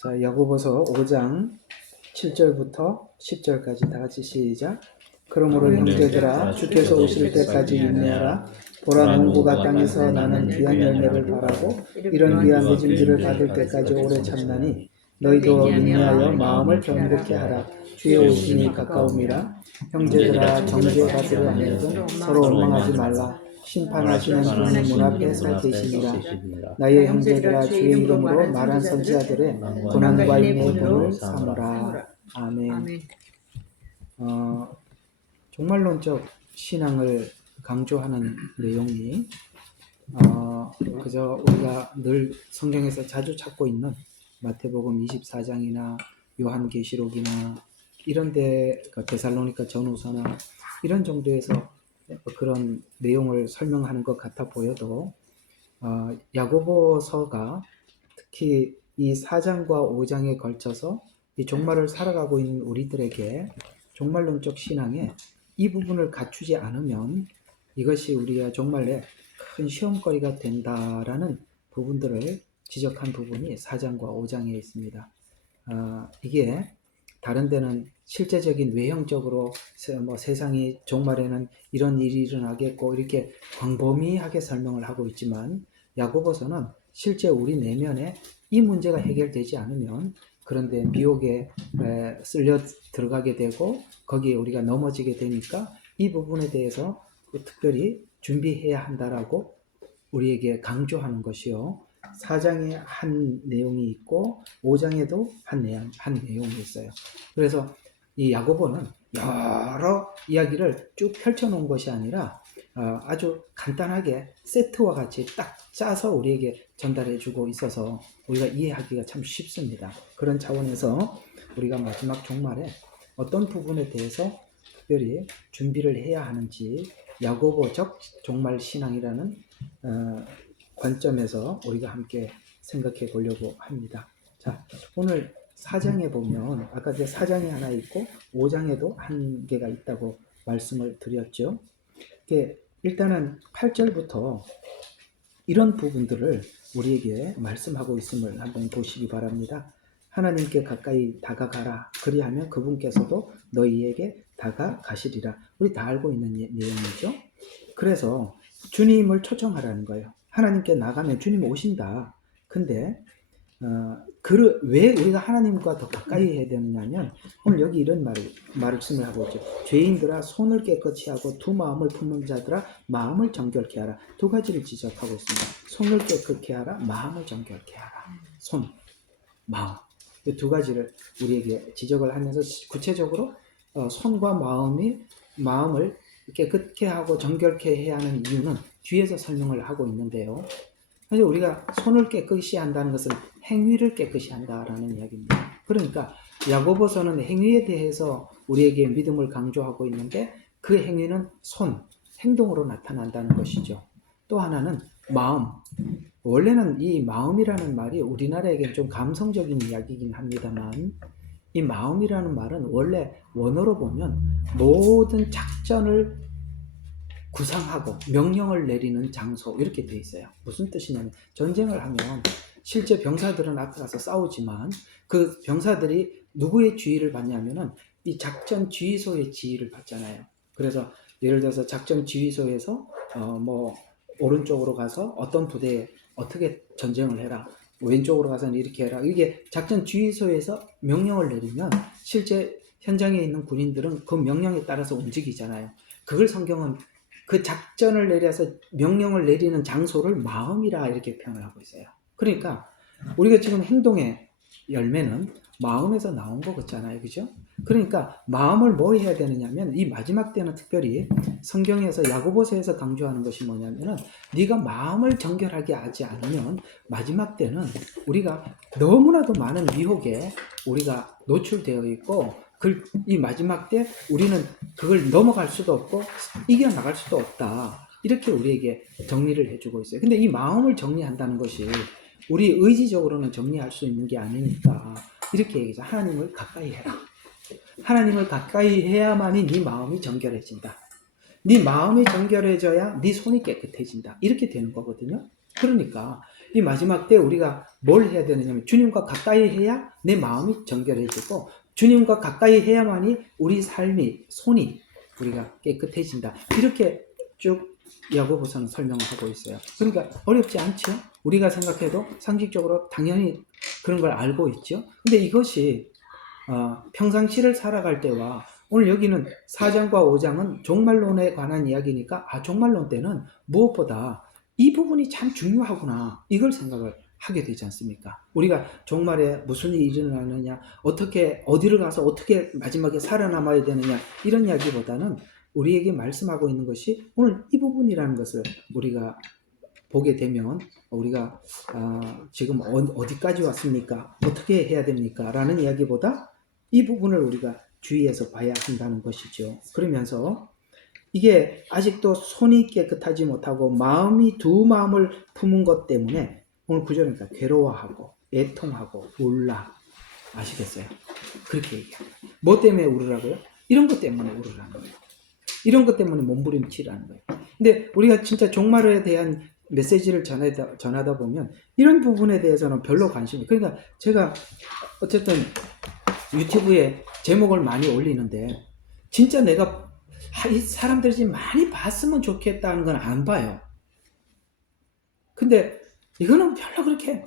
자, 야고보서 5장 7절부터 10절까지 다 같이 시작. 그러므로 형제들아 주께서 오실 때까지 인내하라. 보라 농부가 땅에서 나는 귀한 열매를 바라고 이런 귀한 맺음지를 받을 때까지 오래 참나니 너희도 인내하여 마음을 견고케 하라. 주의 오심이 가까움이라. 형제들아 정죄받으려 하거든 서로 원망하지 말라. 심판하시는 분이 문 앞에 서 계시니라. 나의 형제들아 주의 이름으로 말한 선지자들의 고난과 인내의 분을 삼으라. 아멘. 종말론적 신앙을 강조하는 내용이 그저 우리가 늘 성경에서 자주 찾고 있는 마태복음 24장이나 요한계시록이나 이런데 데살로니가 전후서나 이런 정도에서 그런 내용을 설명하는 것 같아 보여도 야고보서가 특히 이 4장과 5장에 걸쳐서 이 종말을 살아가고 있는 우리들에게 종말론적 신앙에 이 부분을 갖추지 않으면 이것이 우리가 종말에 큰 시험거리가 된다라는 부분들을 지적한 부분이 4장과 5장에 있습니다. 이게 다른 데는 실제적인 외형적으로 세상이 종말에는 이런 일이 일어나겠고 이렇게 광범위하게 설명을 하고 있지만 야고보서는 실제 우리 내면에 이 문제가 해결되지 않으면 그런데 미혹에 쓸려 들어가게 되고 거기에 우리가 넘어지게 되니까 이 부분에 대해서 특별히 준비해야 한다라고 우리에게 강조하는 것이요. 4장에 한 내용이 있고 5장에도 한 내용이 있어요. 그래서 이 야고보는 여러 이야기를 쭉 펼쳐놓은 것이 아니라 아주 간단하게 세트와 같이 딱 짜서 우리에게 전달해주고 있어서 우리가 이해하기가 참 쉽습니다. 그런 차원에서 우리가 마지막 종말에 어떤 부분에 대해서 특별히 준비를 해야 하는지 야고보적 종말 신앙이라는 관점에서 우리가 함께 생각해 보려고 합니다. 자, 오늘 4장에 보면 아까 4장이 하나 있고 5장에도 한 개가 있다고 말씀을 드렸죠. 일단은 8절부터 이런 부분들을 우리에게 말씀하고 있음을 한번 보시기 바랍니다. 하나님께 가까이 다가가라. 그리하면 그분께서도 너희에게 다가가시리라. 우리 다 알고 있는 내용이죠. 그래서 주님을 초청하라는 거예요. 하나님께 나가면 주님 오신다. 근데 왜 우리가 하나님과 더 가까이 해야 되느냐면 오늘 여기 이런 말씀을 하고 있죠. 죄인들아 손을 깨끗이 하고 두 마음을 품는 자들아 마음을 정결케 하라. 두 가지를 지적하고 있습니다. 손을 깨끗게 하라, 마음을 정결케 하라. 손, 마음. 이 두 가지를 우리에게 지적을 하면서 구체적으로 손과 마음을 깨끗게 하고 정결케 해야 하는 이유는 뒤에서 설명을 하고 있는데요. 사실 우리가 손을 깨끗이 한다는 것은 행위를 깨끗이 한다라는 이야기입니다. 그러니까 야고보서는 행위에 대해서 우리에게 믿음을 강조하고 있는데 그 행위는 행동으로 나타난다는 것이죠. 또 하나는 마음. 원래는 이 마음이라는 말이 우리나라에겐 좀 감성적인 이야기이긴 합니다만 이 마음이라는 말은 원래 원어로 보면 모든 작전을 구상하고 명령을 내리는 장소 이렇게 돼 있어요. 무슨 뜻이냐면 전쟁을 하면 실제 병사들은 앞에 가서 싸우지만 그 병사들이 누구의 지휘를 받냐면은 이 작전 지휘소의 지휘를 받잖아요. 그래서 예를 들어서 작전 지휘소에서 오른쪽으로 가서 어떤 부대에 어떻게 전쟁을 해라. 왼쪽으로 가서는 이렇게 해라. 이게 작전 지휘소에서 명령을 내리면 실제 현장에 있는 군인들은 그 명령에 따라서 움직이잖아요. 그걸 성경은 그 작전을 내려서 명령을 내리는 장소를 마음이라 이렇게 표현을 하고 있어요. 그러니까 우리가 지금 행동의 열매는 마음에서 나온 거 같잖아요. 그죠? 그러니까 마음을 뭐 해야 되느냐면 이 마지막 때는 특별히 성경에서 야고보서에서 강조하는 것이 뭐냐면은 네가 마음을 정결하게 하지 않으면 마지막 때는 우리가 너무나도 많은 미혹에 우리가 노출되어 있고 이 마지막 때 우리는 그걸 넘어갈 수도 없고 이겨나갈 수도 없다. 이렇게 우리에게 정리를 해주고 있어요. 근데 이 마음을 정리한다는 것이 우리 의지적으로는 정리할 수 있는 게 아니니까 이렇게 얘기하죠. 하나님을 가까이 해라. 하나님을 가까이 해야만이 네 마음이 정결해진다. 네 마음이 정결해져야 네 손이 깨끗해진다. 이렇게 되는 거거든요. 그러니까 이 마지막 때 우리가 뭘 해야 되느냐면 주님과 가까이 해야 내 마음이 정결해지고 주님과 가까이 해야만이 우리 삶이 손이 우리가 깨끗해진다. 이렇게 쭉 야고보서는 설명을 하고 있어요. 그러니까 어렵지 않죠? 우리가 생각해도 상식적으로 당연히 그런 걸 알고 있죠. 근데 이것이 평상시를 살아갈 때와 오늘 여기는 4장과 5장은 종말론에 관한 이야기니까 종말론 때는 무엇보다 이 부분이 참 중요하구나 이걸 생각을 하게 되지 않습니까? 우리가 종말에 무슨 일이 일어나느냐, 어떻게 어디를 가서 어떻게 마지막에 살아남아야 되느냐 이런 이야기보다는 우리에게 말씀하고 있는 것이 오늘 이 부분이라는 것을 우리가 보게 되면 우리가 지금 어디까지 왔습니까? 어떻게 해야 됩니까? 라는 이야기보다 이 부분을 우리가 주의해서 봐야 한다는 것이죠. 그러면서 이게 아직도 손이 깨끗하지 못하고 마음이 두 마음을 품은 것 때문에 오늘 구절이니까 괴로워하고 애통하고 울라. 아시겠어요? 그렇게 얘기합니다. 뭐 때문에 울으라고요? 이런 것 때문에 울으라는 거예요. 이런 것 때문에 몸부림치라는 거예요. 근데 우리가 진짜 종말에 대한 메시지를 전하다 보면 이런 부분에 대해서는 별로 관심이. 그러니까 제가 어쨌든 유튜브에 제목을 많이 올리는데 진짜 내가 이 사람들이 좀 많이 봤으면 좋겠다는 건 안 봐요. 근데 이거는 별로 그렇게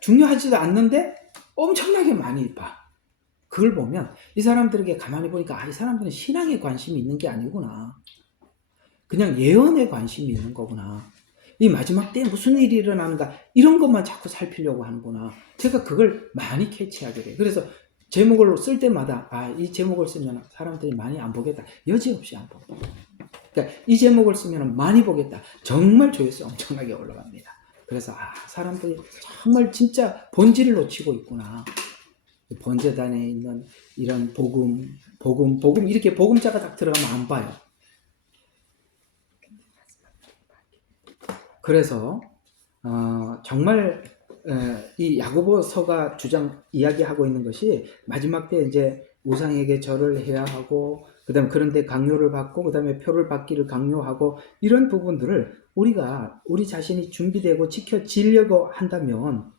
중요하지도 않는데 엄청나게 많이 봐. 그걸 보면 이 사람들에게 가만히 보니까 이 사람들은 신앙에 관심이 있는 게 아니구나. 그냥 예언에 관심이 있는 거구나. 이 마지막 때에 무슨 일이 일어나는가 이런 것만 자꾸 살피려고 하는구나. 제가 그걸 많이 캐치하게 돼요. 그래서 제목을 쓸 때마다 이 제목을 쓰면 사람들이 많이 안 보겠다. 여지없이 안 보고. 그러니까 이 제목을 쓰면 많이 보겠다. 정말 조회수 엄청나게 올라갑니다. 그래서 사람들이 정말 진짜 본질을 놓치고 있구나. 번제단에 있는 이런 복음 이렇게 복음자가 딱 들어가면 안 봐요. 그래서 정말 이 야고보서가 이야기하고 있는 것이 마지막 때 이제 우상에게 절을 해야 하고 그다음에 그런데 강요를 받고 그다음에 표를 받기를 강요하고 이런 부분들을 우리 자신이 준비되고 지켜지려고 한다면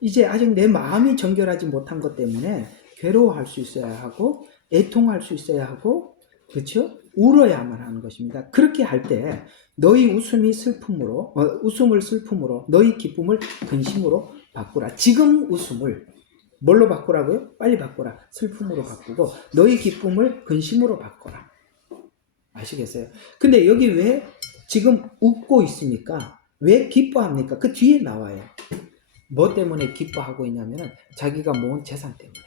이제 아직 내 마음이 정결하지 못한 것 때문에 괴로워할 수 있어야 하고 애통할 수 있어야 하고 그렇죠? 울어야만 하는 것입니다. 그렇게 할 때 너희 웃음을 슬픔으로 너희 기쁨을 근심으로 바꾸라. 지금 웃음을 뭘로 바꾸라고요? 빨리 바꾸라. 슬픔으로 바꾸고 너희 기쁨을 근심으로 바꿔라. 아시겠어요? 근데 여기 왜 지금 웃고 있습니까? 왜 기뻐합니까? 그 뒤에 나와요. 뭐 때문에 기뻐하고 있냐면은 자기가 모은 재산 때문에.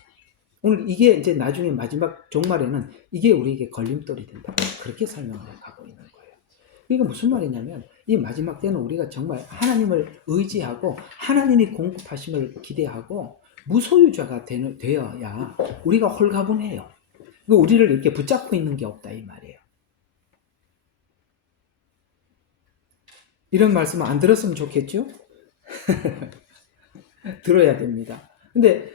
오늘 이게 이제 나중에 마지막 종말에는 이게 우리에게 걸림돌이 된다. 그렇게 설명을 하고 있는 거예요. 이게 무슨 말이냐면 이 마지막 때는 우리가 정말 하나님을 의지하고 하나님이 공급하심을 기대하고 무소유자가 되어야 우리가 홀가분해요. 우리를 이렇게 붙잡고 있는 게 없다 이 말이에요. 이런 말씀을 안 들었으면 좋겠죠? 들어야 됩니다. 근데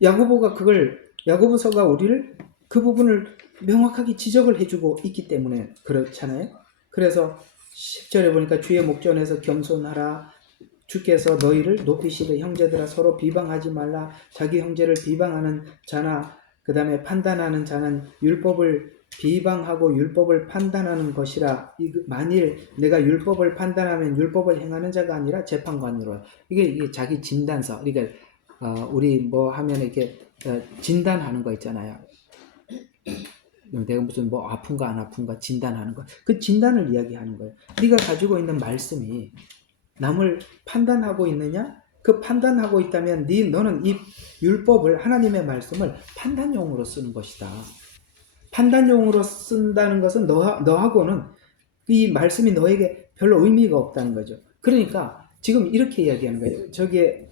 야고보서가 우리를 그 부분을 명확하게 지적을 해주고 있기 때문에 그렇잖아요. 그래서 10절에 보니까 주의 목전에서 겸손하라. 주께서 너희를 높이시되 형제들아 서로 비방하지 말라. 자기 형제를 비방하는 자나 그 다음에 판단하는 자는 율법을 비방하고 율법을 판단하는 것이라. 만일 내가 율법을 판단하면 율법을 행하는 자가 아니라 재판관으로. 이게 자기 진단서. 그러니까 우리 뭐 하면 이렇게 진단하는 거 있잖아요. 내가 무슨 뭐 아픈가 안 아픈가 진단하는 거. 그 진단을 이야기하는 거예요. 네가 가지고 있는 말씀이 남을 판단하고 있느냐? 그 판단하고 있다면 너는 이 율법을 하나님의 말씀을 판단용으로 쓰는 것이다. 판단용으로 쓴다는 것은 너하고는 이 말씀이 너에게 별로 의미가 없다는 거죠. 그러니까 지금 이렇게 이야기하는 거예요. 저게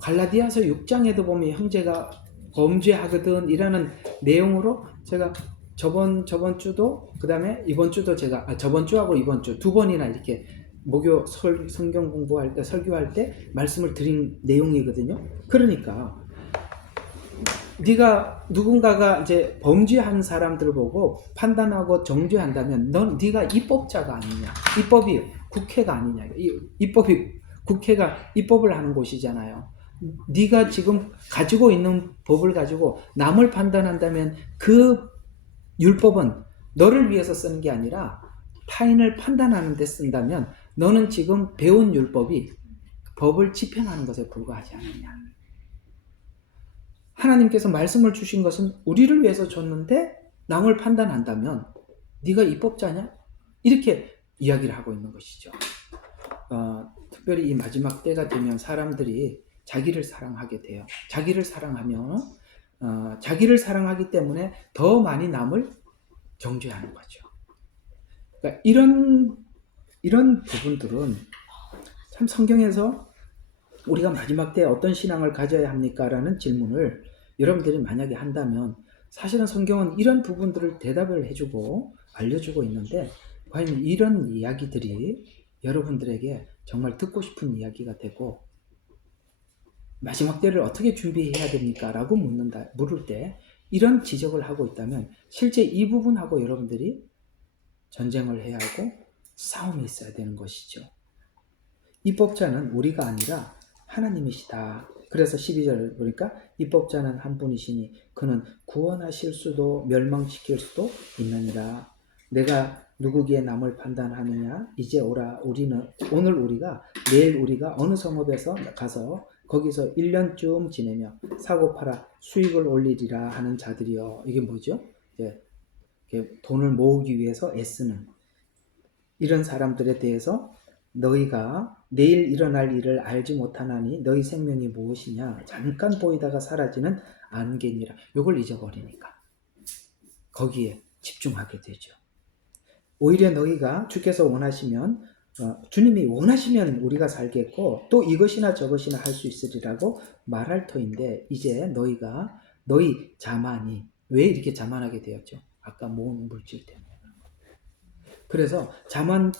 갈라디아서 6장에도 보면 형제가 범죄하거든 이라는 내용으로 제가 저번 주도 그 다음에 이번 주도 제가 저번 주하고 이번 주 두 번이나 이렇게 목요 성경 공부할 때 설교할 때 말씀을 드린 내용이거든요. 그러니까 네가 누군가가 이제 범죄한 사람들을 보고 판단하고 정죄한다면 네가 입법자가 아니냐. 입법이 국회가 아니냐. 입법이 국회가 입법을 하는 곳이잖아요. 네가 지금 가지고 있는 법을 가지고 남을 판단한다면 그 율법은 너를 위해서 쓰는 게 아니라 타인을 판단하는 데 쓴다면 너는 지금 배운 율법이 법을 집행하는 것에 불과하지 않느냐. 하나님께서 말씀을 주신 것은 우리를 위해서 줬는데 남을 판단한다면 네가 입법자냐? 이렇게 이야기를 하고 있는 것이죠. 특별히 이 마지막 때가 되면 사람들이 자기를 사랑하게 돼요. 자기를 사랑하면 자기를 사랑하기 때문에 더 많이 남을 정죄하는 거죠. 그러니까 이런 부분들은 참 성경에서 우리가 마지막 때에 어떤 신앙을 가져야 합니까? 라는 질문을 여러분들이 만약에 한다면 사실은 성경은 이런 부분들을 대답을 해주고 알려주고 있는데 과연 이런 이야기들이 여러분들에게 정말 듣고 싶은 이야기가 되고 마지막 때를 어떻게 준비해야 됩니까? 라고 물을 때 이런 지적을 하고 있다면 실제 이 부분하고 여러분들이 전쟁을 해야 하고 싸움이 있어야 되는 것이죠. 입법자는 우리가 아니라 하나님이시다. 그래서 12절을 보니까 입법자는 한 분이시니 그는 구원하실 수도 멸망시킬 수도 있느니라. 내가 누구기에 남을 판단하느냐? 이제 오라. 오늘 우리가 내일 우리가 어느 성읍에서 가서 거기서 1년쯤 지내며 사고 팔아 수익을 올리리라 하는 자들이여. 이게 뭐죠? 돈을 모으기 위해서 애쓰는 이런 사람들에 대해서 너희가 내일 일어날 일을 알지 못하나니 너희 생명이 무엇이냐? 잠깐 보이다가 사라지는 안개니라. 이걸 잊어버리니까 거기에 집중하게 되죠. 오히려 너희가 주께서 원하시면 주님이 원하시면 우리가 살겠고 또 이것이나 저것이나 할 수 있으리라고 말할 터인데 이제 너희 자만이 왜 이렇게 자만하게 되었죠? 아까 모은 물질 때문에. 그래서 자만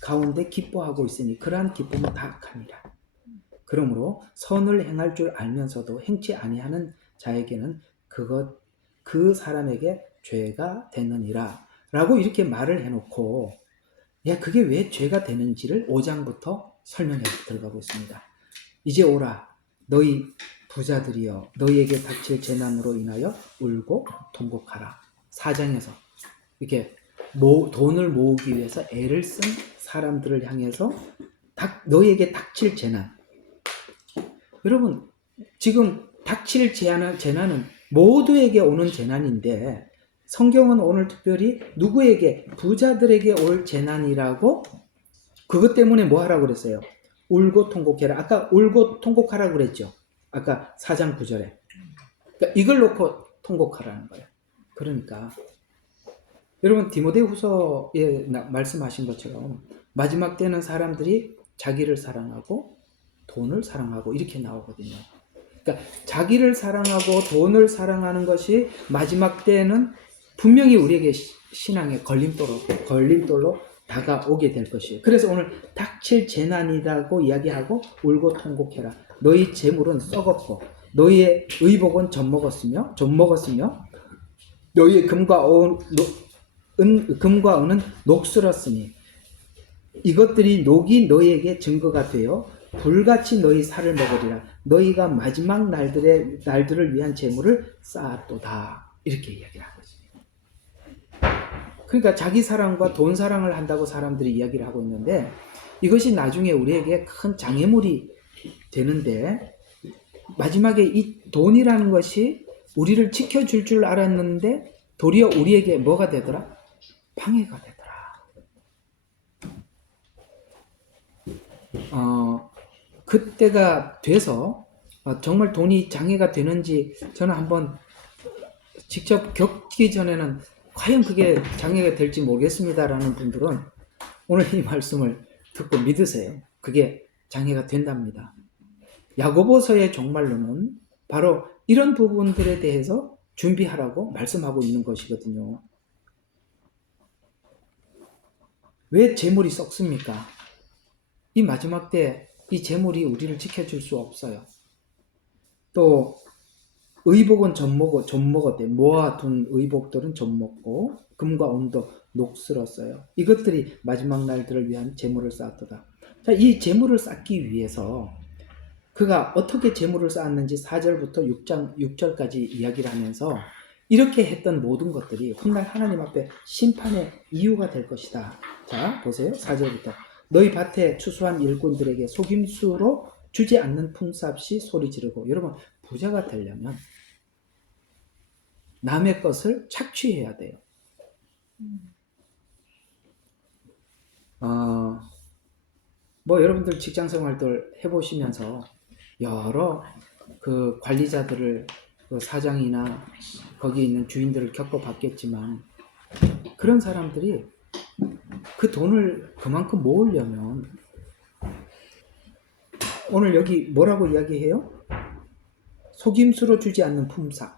가운데 기뻐하고 있으니 그러한 기쁨은 다 악하니라. 그러므로 선을 행할 줄 알면서도 행치 아니하는 자에게는 그 사람에게 죄가 되느니라 라고 이렇게 말을 해놓고 그게 왜 죄가 되는지를 5장부터 설명해 들어가고 있습니다. 이제 오라 너희 부자들이여 너희에게 닥칠 재난으로 인하여 울고 통곡하라. 4장에서 이렇게 돈을 모으기 위해서 애를 쓴 사람들을 향해서 너희에게 닥칠 재난. 여러분 지금 닥칠 재난은 모두에게 오는 재난인데 성경은 오늘 특별히 누구에게 부자들에게 올 재난이라고 그것 때문에 뭐 하라고 그랬어요? 울고 통곡해라. 아까 울고 통곡하라고 그랬죠. 아까 4장 9절에. 그러니까 이걸 놓고 통곡하라는 거예요. 그러니까 여러분 디모데후서에 말씀하신 것처럼 마지막 때는 사람들이 자기를 사랑하고 돈을 사랑하고 이렇게 나오거든요. 그러니까 자기를 사랑하고 돈을 사랑하는 것이 마지막 때에는 분명히 우리에게 신앙의 걸림돌로 다가오게 될 것이에요. 그래서 오늘 닥칠 재난이라고 이야기하고 울고 통곡해라. 너희 재물은 썩었고 너희의 의복은 젖먹었으며 너희의 금과 은은 녹슬었으니 이것들이 녹이 너희에게 증거가 되어 불같이 너희 살을 먹으리라. 너희가 마지막 날들을 위한 재물을 쌓았도다. 이렇게 이야기를 하고 있습니다. 그러니까 자기 사랑과 돈 사랑을 한다고 사람들이 이야기를 하고 있는데 이것이 나중에 우리에게 큰 장애물이 되는데 마지막에 이 돈이라는 것이 우리를 지켜줄 줄 알았는데 도리어 우리에게 뭐가 되더라? 방해가 되더라. 그때가 돼서 정말 돈이 장애가 되는지 저는 한번 직접 겪기 전에는 과연 그게 장애가 될지 모르겠습니다라는 분들은 오늘 이 말씀을 듣고 믿으세요. 그게 장애가 된답니다. 야고보서의 종말로는 바로 이런 부분들에 대해서 준비하라고 말씀하고 있는 것이거든요. 왜 재물이 썩습니까? 이 마지막 때 이 재물이 우리를 지켜줄 수 없어요. 또 의복은 좀 먹었대. 모아둔 의복들은 좀 먹고 금과 은도 녹슬었어요. 이것들이 마지막 날들을 위한 재물을 쌓았도다. 자, 이 재물을 쌓기 위해서 그가 어떻게 재물을 쌓았는지 4절부터 6절까지 이야기를 하면서 이렇게 했던 모든 것들이 훗날 하나님 앞에 심판의 이유가 될 것이다. 자, 보세요. 4절부터 너희 밭에 추수한 일꾼들에게 속임수로 주지 않는 품삯이 소리 지르고. 여러분, 부자가 되려면 남의 것을 착취해야 돼요. 뭐 여러분들 직장 생활들 해보시면서 여러 그 관리자들을, 그 사장이나 거기 있는 주인들을 겪어봤겠지만, 그런 사람들이 그 돈을 그만큼 모으려면 오늘 여기 뭐라고 이야기해요? 속임수로 주지 않는 품삯.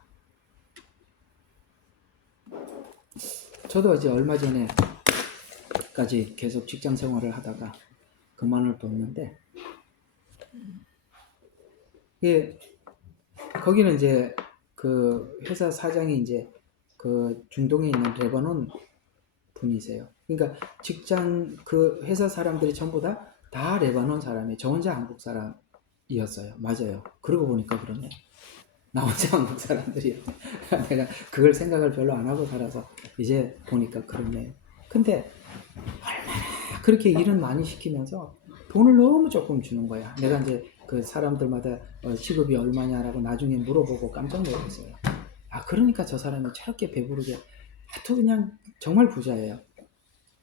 저도 이제 얼마 전에까지 계속 직장 생활을 하다가 그만을 뒀는데, 예, 거기는 이제 그 회사 사장이 이제 그 중동에 있는 레바논 분이세요. 그러니까 직장 그 회사 사람들이 전부 다 레바논 사람이에요. 저 혼자 한국 사람이었어요. 맞아요. 그러고 보니까 그러네. 나 혼자 한국 사람들이야. 내가 그걸 생각을 별로 안 하고 살아서 이제 보니까 그렇네요. 근데 얼마나 그렇게 일은 많이 시키면서 돈을 너무 조금 주는 거야. 내가 이제 그 사람들마다 시급이 얼마냐라고 나중에 물어보고 깜짝 놀랐어요. 아, 그러니까 저 사람이 저렇게 배부르게, 하여튼 그냥 정말 부자예요.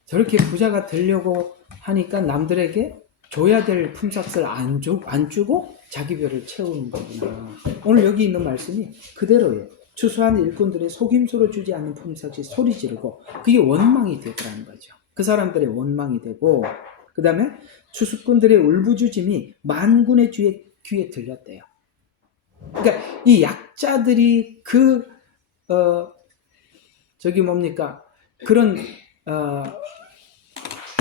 저렇게 부자가 되려고 하니까 남들에게 줘야 될 품삯을 안 주고 자기 배를 채우는 거구나. 오늘 여기 있는 말씀이 그대로예요. 추수한 일꾼들이 속임수로 주지 않는 품삯이 소리 지르고, 그게 원망이 되더라는 거죠. 그 사람들의 원망이 되고, 그 다음에 추수꾼들의 울부짖음이 만군의 귀에 들렸대요. 그러니까 이 약자들이 저기 뭡니까, 그런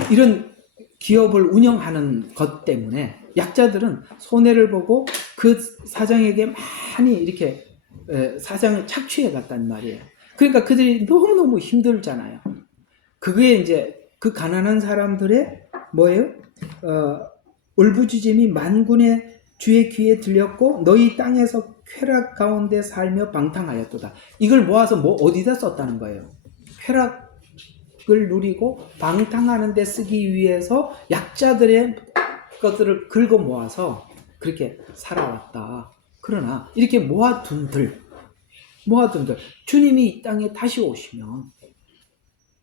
이런 기업을 운영하는 것 때문에 약자들은 손해를 보고 그 사장에게 많이 이렇게 사장을 착취해 갔단 말이에요. 그러니까 그들이 너무너무 힘들잖아요. 그게 이제 그 가난한 사람들의 뭐예요? 울부짖음이 만군의 주의 귀에 들렸고 너희 땅에서 쾌락 가운데 살며 방탕하였도다. 이걸 모아서 뭐 어디다 썼다는 거예요? 쾌락을 누리고 방탕하는 데 쓰기 위해서 약자들의 것들을 긁어 모아서 그렇게 살아왔다. 그러나 이렇게 모아둔들 주님이 이 땅에 다시 오시면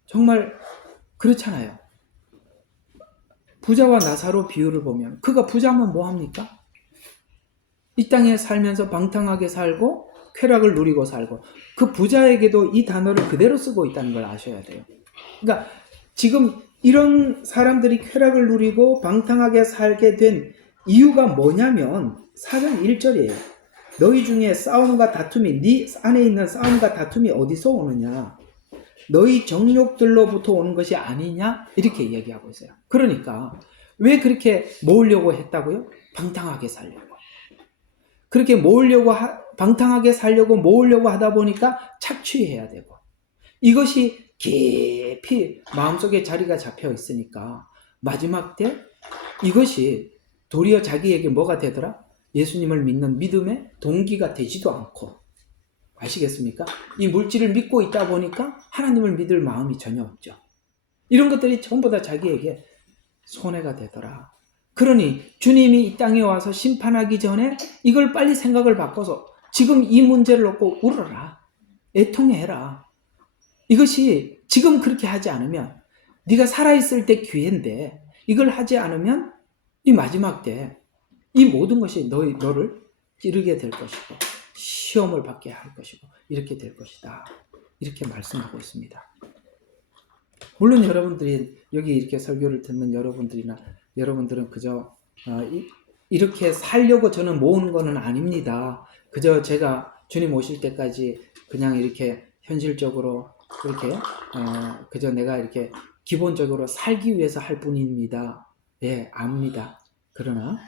정말 그렇잖아요. 부자와 나사로 비유를 보면 그가 부자면 뭐합니까? 이 땅에 살면서 방탕하게 살고 쾌락을 누리고 살고, 그 부자에게도 이 단어를 그대로 쓰고 있다는 걸 아셔야 돼요. 그러니까 지금 이런 사람들이 쾌락을 누리고 방탕하게 살게 된 이유가 뭐냐면 4장 1절이에요. 너희 중에 싸움과 다툼이, 네 안에 있는 싸움과 다툼이 어디서 오느냐? 너희 정욕들로부터 오는 것이 아니냐? 이렇게 이야기하고 있어요. 그러니까 왜 그렇게 모으려고 했다고요? 방탕하게 살려고. 그렇게 방탕하게 살려고 모으려고 하다 보니까 착취해야 되고, 이것이 깊이 마음속에 자리가 잡혀 있으니까 마지막 때 이것이 도리어 자기에게 뭐가 되더라? 예수님을 믿는 믿음의 동기가 되지도 않고, 아시겠습니까? 이 물질을 믿고 있다 보니까 하나님을 믿을 마음이 전혀 없죠. 이런 것들이 전부 다 자기에게 손해가 되더라. 그러니 주님이 이 땅에 와서 심판하기 전에 이걸 빨리 생각을 바꿔서 지금 이 문제를 놓고 울어라. 애통해라. 이것이 지금 그렇게 하지 않으면, 네가 살아있을 때 기회인데 이걸 하지 않으면 이 마지막 때 이 모든 것이 너를 찌르게 될 것이고 시험을 받게 할 것이고 이렇게 될 것이다. 이렇게 말씀하고 있습니다. 물론 여러분들이 여기 이렇게 설교를 듣는 여러분들은 그저 이렇게 살려고 저는 모은 거는 아닙니다. 그저 제가 주님 오실 때까지 그냥 이렇게 현실적으로 이렇게 그저 내가 이렇게 기본적으로 살기 위해서 할 뿐입니다. 예, 압니다. 그러나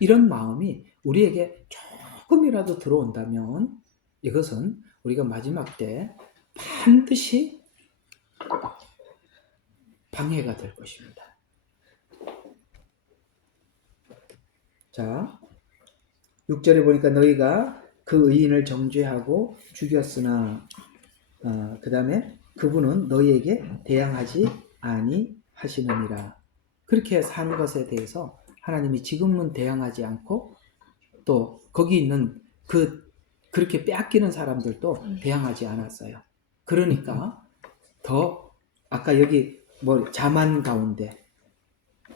이런 마음이 우리에게 조금이라도 들어온다면 이것은 우리가 마지막 때 반드시 방해가 될 것입니다. 자, 6절에 보니까 너희가 그 의인을 정죄하고 죽였으나 그 다음에 그분은 너희에게 대항하지 아니하시느니라. 그렇게 사는 것에 대해서 하나님이 지금은 대항하지 않고 또 거기 있는 그렇게 빼앗기는 사람들도 대항하지 않았어요. 그러니까 더 아까 여기 자만 가운데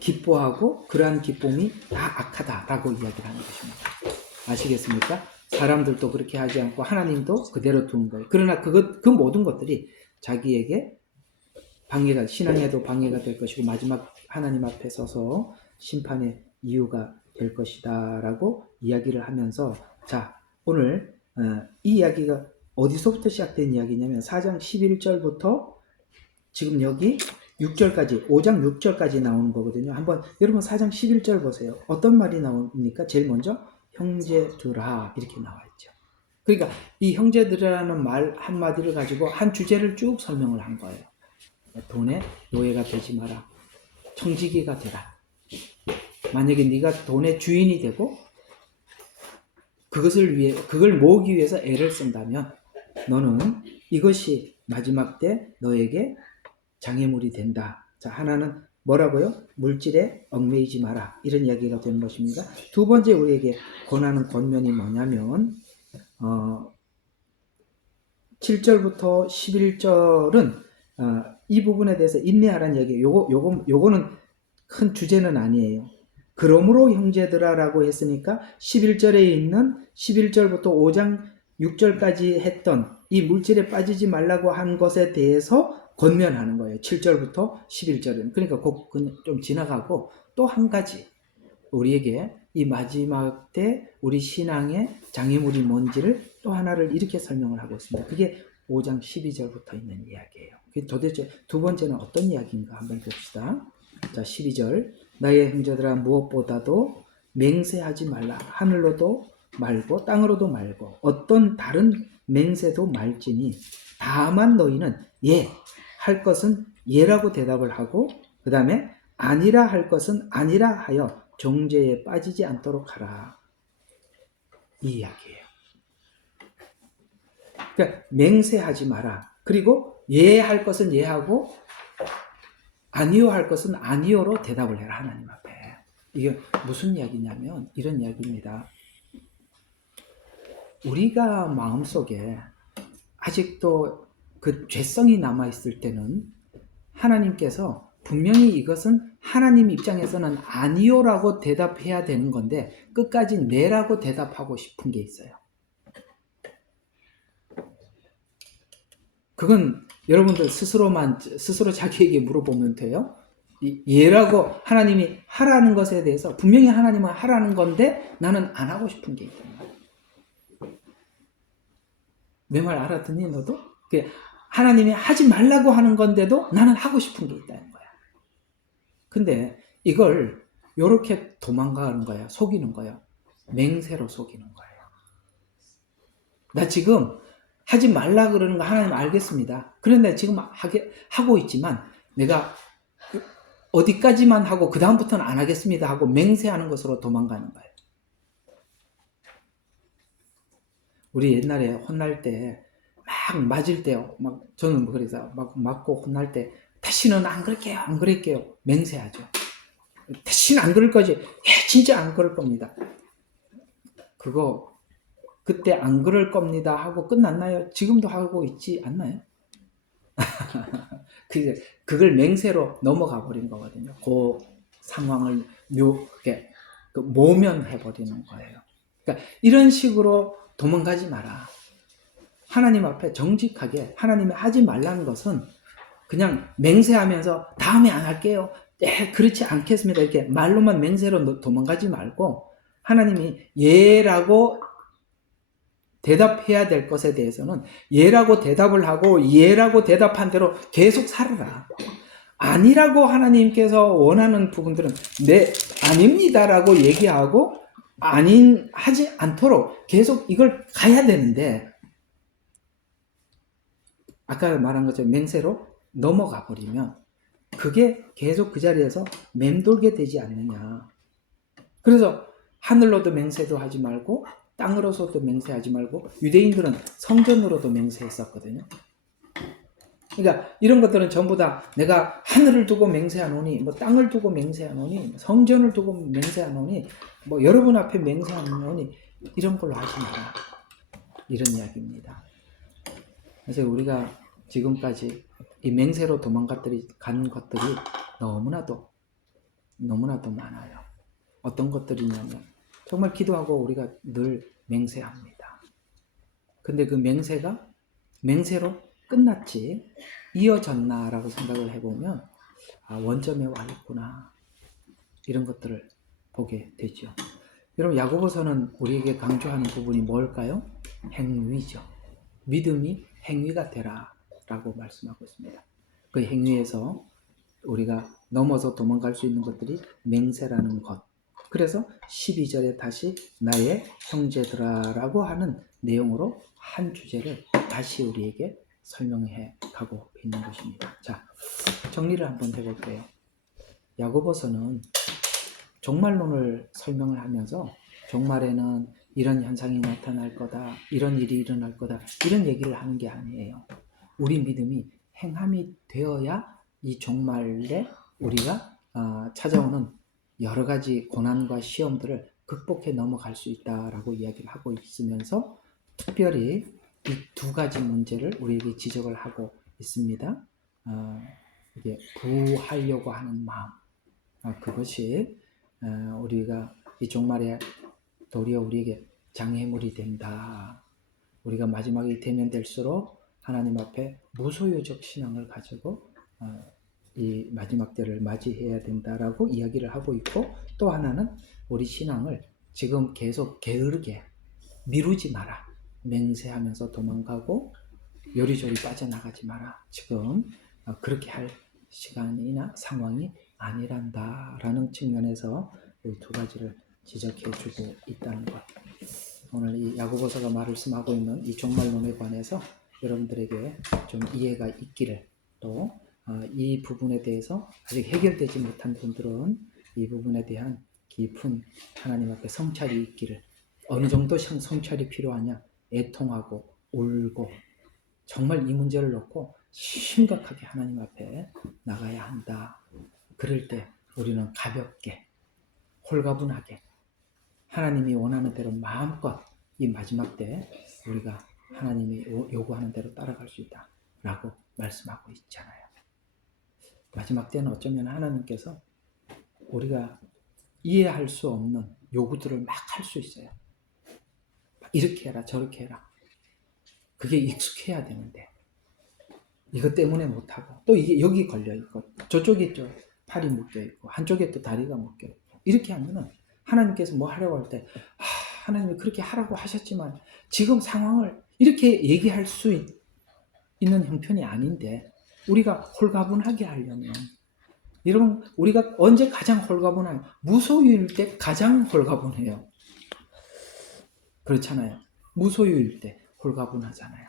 기뻐하고 그러한 기쁨이 다 악하다라고 이야기를 하는 것입니다. 아시겠습니까? 사람들도 그렇게 하지 않고 하나님도 그대로 두는 거예요. 그러나 그 모든 것들이 자기에게 방해가, 신앙에도 방해가 될 것이고 마지막 하나님 앞에 서서 심판의 이유가 될 것이다 라고 이야기를 하면서, 자, 오늘 이 이야기가 어디서부터 시작된 이야기냐면 4장 11절부터 지금 여기 6절까지, 5장 6절까지 나오는 거거든요. 한번 여러분 4장 11절 보세요. 어떤 말이 나옵니까? 제일 먼저 형제들아 이렇게 나와 있죠. 그러니까 이 형제들이라는 말 한마디를 가지고 한 주제를 쭉 설명을 한 거예요. 돈의 노예가 되지 마라. 청지기가 되라. 만약에 네가 돈의 주인이 되고 그걸 모으기 위해서 애를 쓴다면 너는 이것이 마지막 때 너에게 장애물이 된다. 자, 하나는 뭐라고요? 물질에 얽매이지 마라. 이런 이야기가 되는 것입니다. 두 번째 우리에게 권하는 권면이 뭐냐면 7절부터 11절은 이 부분에 대해서 인내하라는 얘기. 요거는 큰 주제는 아니에요. 그러므로 형제들아라고 했으니까 11절에 있는 11절부터 5장 6절까지 했던 이 물질에 빠지지 말라고 한 것에 대해서 권면하는 거예요. 7절부터 11절은. 그러니까 좀 지나가고 또 한 가지 우리에게 이 마지막 때 우리 신앙의 장애물이 뭔지를 또 하나를 이렇게 설명을 하고 있습니다. 그게 5장 12절부터 있는 이야기예요. 도대체 두 번째는 어떤 이야기인가 한번 봅시다. 자, 12절. 나의 형제들아 무엇보다도 맹세하지 말라. 하늘로도 말고 땅으로도 말고 어떤 다른 맹세도 말지니 다만 너희는 예 할 것은 예라고 대답을 하고 그 다음에 아니라 할 것은 아니라 하여 정죄에 빠지지 않도록 하라. 이 이야기예요. 그러니까 맹세하지 마라. 그리고 예 할 것은 예하고 아니요 할 것은 아니요로 대답을 해라. 하나님 앞에. 이게 무슨 이야기냐면 이런 이야기입니다. 우리가 마음속에 아직도 그 죄성이 남아있을 때는 하나님께서 분명히 이것은 하나님 입장에서는 아니요라고 대답해야 되는 건데 끝까지 네라고 대답하고 싶은 게 있어요. 그건 여러분들 스스로 자기에게 물어보면 돼요. 예라고 하나님이 하라는 것에 대해서 분명히 하나님은 하라는 건데 나는 안 하고 싶은 게 있단 말이에요. 내 말 알아듣니 너도? 하나님이 하지 말라고 하는 건데도 나는 하고 싶은 게 있다는 거야. 근데 이걸 요렇게 도망가는 거야. 속이는 거야. 맹세로 속이는 거예요. 나 지금 하지 말라 그러는 거 하나님 알겠습니다. 그런데 지금 하고 있지만 내가 어디까지만 하고 그 다음부터는 안 하겠습니다 하고 맹세하는 것으로 도망가는 거예요. 우리 옛날에 혼날 때 막 맞을 때요. 저는 그래서 막 맞고 혼날 때 다시는 안 그럴게요. 안 그럴게요. 맹세하죠. 다시는 안 그럴 거지. 진짜 안 그럴 겁니다. 그때 안 그럴 겁니다 하고 끝났나요? 지금도 하고 있지 않나요? 그걸 맹세로 넘어가 버린 거거든요. 그 상황을 모면해 버리는 거예요. 그러니까 이런 식으로 도망가지 마라. 하나님 앞에 정직하게 하나님이 하지 말라는 것은 그냥 맹세하면서 다음에 안 할게요. 그렇지 않겠습니다. 이렇게 말로만 맹세로 도망가지 말고 하나님이 예라고 대답해야 될 것에 대해서는 예라고 대답을 하고 예라고 대답한 대로 계속 살아라. 아니라고 하나님께서 원하는 부분들은 네, 아닙니다라고 얘기하고 하지 않도록 계속 이걸 가야 되는데 아까 말한 것처럼 맹세로 넘어가 버리면 그게 계속 그 자리에서 맴돌게 되지 않느냐. 그래서 하늘로도 맹세도 하지 말고 땅으로서도 맹세하지 말고 유대인들은 성전으로도 맹세했었거든요. 그러니까 이런 것들은 전부 다 내가 하늘을 두고 맹세하노니 뭐 땅을 두고 맹세하노니 성전을 두고 맹세하노니 뭐 여러분 앞에 맹세하노니 이런 걸로 하지 마라. 이런 이야기입니다. 그래서 우리가 지금까지 이 맹세로 간 것들이 너무나도 많아요. 어떤 것들이냐면 정말 기도하고 우리가 늘 맹세합니다. 근데 그 맹세가 맹세로 끝났지 이어졌나라고 생각을 해보면 원점에 와 있구나 이런 것들을 보게 되죠. 여러분 야고보서는 우리에게 강조하는 부분이 뭘까요? 행위죠. 믿음이 행위가 되라 라고 말씀하고 있습니다. 그 행위에서 우리가 넘어서 도망갈 수 있는 것들이 맹세라는 것. 그래서 12절에 다시 나의 형제들아라고 하는 내용으로 한 주제를 다시 우리에게 설명해 가고 있는 것입니다. 자, 정리를 한번 해볼게요. 야고보서는 종말론을 설명을 하면서 종말에는 이런 현상이 나타날 거다, 이런 일이 일어날 거다, 이런 얘기를 하는 게 아니에요. 우리 믿음이 행함이 되어야 이 종말에 우리가 찾아오는 여러 가지 고난과 시험들을 극복해 넘어갈 수 있다라고 이야기를 하고 있으면서 특별히 이 두 가지 문제를 우리에게 지적을 하고 있습니다. 이게 구하려고 하는 마음, 그것이 우리가 이 종말에 도리어 우리에게 장애물이 된다. 우리가 마지막이 되면 될수록 하나님 앞에 무소유적 신앙을 가지고 이 마지막 때를 맞이해야 된다라고 이야기를 하고 있고, 또 하나는 우리 신앙을 지금 계속 게으르게 미루지 마라. 맹세하면서 도망가고 요리조리 빠져나가지 마라. 지금 그렇게 할 시간이나 상황이 아니란다라는 측면에서 이 두 가지를 지적해주고 있다는 것. 오늘 이 야고보서가 말씀하고 있는 이 종말론에 관해서 여러분들에게 좀 이해가 있기를, 또 이 부분에 대해서 아직 해결되지 못한 분들은 이 부분에 대한 깊은 하나님 앞에 성찰이 있기를, 어느 정도 성찰이 필요하냐, 애통하고 울고 정말 이 문제를 놓고 심각하게 하나님 앞에 나가야 한다. 그럴 때 우리는 가볍게 홀가분하게 하나님이 원하는 대로 마음껏 이 마지막 때 우리가 하나님이 요구하는 대로 따라갈 수 있다 라고 말씀하고 있잖아요. 마지막 때는 어쩌면 하나님께서 우리가 이해할 수 없는 요구들을 막 할 수 있어요. 이렇게 해라 저렇게 해라. 그게 익숙해야 되는데 이것 때문에 못하고, 또 이게 여기 걸려있고 저쪽에 또 팔이 묶여있고 한쪽에 또 다리가 묶여있고, 이렇게 하면은 하나님께서 뭐 하라고 할 때 하나님이 그렇게 하라고 하셨지만 지금 상황을 이렇게 얘기할 수 있는 형편이 아닌데, 우리가 홀가분하게 하려면, 여러분 우리가 언제 가장 홀가분해요? 무소유일 때 가장 홀가분해요. 그렇잖아요. 무소유일 때 홀가분하잖아요.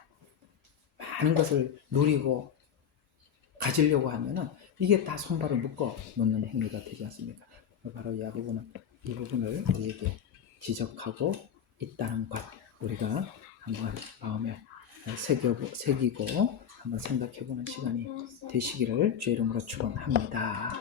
많은 것을 누리고 가지려고 하면은 이게 다 손발을 묶어 놓는 행위가 되지 않습니까? 바로 야고보는 이 부분을 우리에게 지적하고 있다는 것, 우리가 한번 마음에 새기고 한번 생각해보는 시간이 되시기를 주의 이름으로 축원합니다.